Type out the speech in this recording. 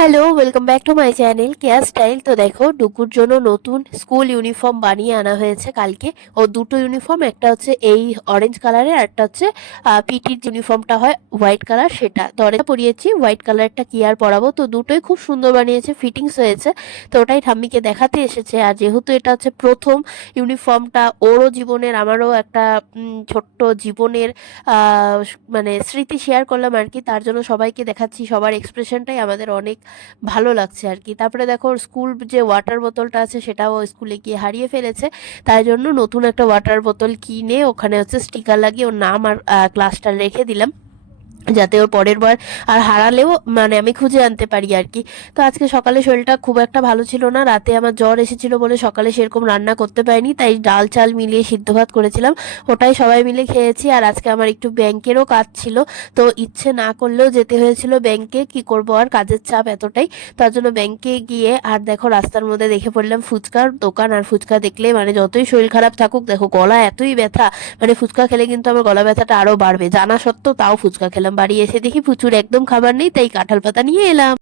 Hello welcome back to my channel Care Style তো দেখো, ডুকুর জন্য নতুন স্কুল ইউনিফর্ম বানিয়ে আনা হয়েছে কালকে। ও দুটো ইউনিফর্ম একটা হচ্ছে এই অরেঞ্জ কালারের একটা হচ্ছে পিটির ইউনিফর্মটা হয় হোয়াইট কালার সেটা। তো অরেঞ্জ পরিয়েছি হোয়াইট কালারটা কি আর পরাবো? তো দুটোই খুব সুন্দর বানিয়েছে ফিটিংস হয়েছে। তো ওটাই ঠাম্মিকে দেখাতে এসেছে। আর যেহেতু এটা হচ্ছে প্রথম ইউনিফর্মটা ওরও জীবনের, আমারও একটা ছোট্ট জীবনের মানে স্মৃতি শেয়ার করলাম আর কি। তার জন্য সবাইকে দেখাচ্ছি, সবার এক্সপ্রেশনটাই আমাদের অনেক ভালো লাগছে আর কি। তারপরে দেখো স্কুল যে ওয়াটার বোতলটা আছে সেটাও স্কুলে গিয়ে হারিয়ে ফেলেছে। তাই জন্য নতুন একটা ওয়াটার বোতল কিনে ওখানে হচ্ছে স্টিকার লাগিয়ে ওর নাম আর ক্লাসটা রেখে দিলাম। যাতে ওর পরের বার আর হারালেও মানে আমি খুঁজে আনতে পারি আর কি। তো আজকে সকালে শরীরটা খুব একটা ভালো ছিল না, রাতে আমার জ্বর এসেছিল বলে সকালে সেরকম রান্না করতে পারিনি, তাই ডাল চাল মিলিয়ে সিদ্ধ ভাত করেছিলাম, ওটাই সবাই মিলে খেয়েছি আর আজকে আমার একটু ব্যাংকেরও কাজ ছিল, তো ইচ্ছে না করলেও যেতে হয়েছিল ব্যাংকে, কি করব আর কাজের চাপ এতটাই, তার জন্য ব্যাংকে গিয়ে আর দেখো রাস্তার মধ্যে দেখে পড়লাম ফুচকার দোকান, আর ফুচকা দেখলে মানে যতই শরীর খারাপ থাকুক, দেখো গলা এতই ব্যথা মানে ফুচকা খেলে কিন্তু আমার গলা ব্যথাটা আরও বাড়বে, জানা সত্ত্বেও তাও ফুচকা খেলাম। বাড়ি এসে দেখি প্রচুর একদম খাবার নেই তাই কাঁঠাল পাতা নিয়ে এলাম।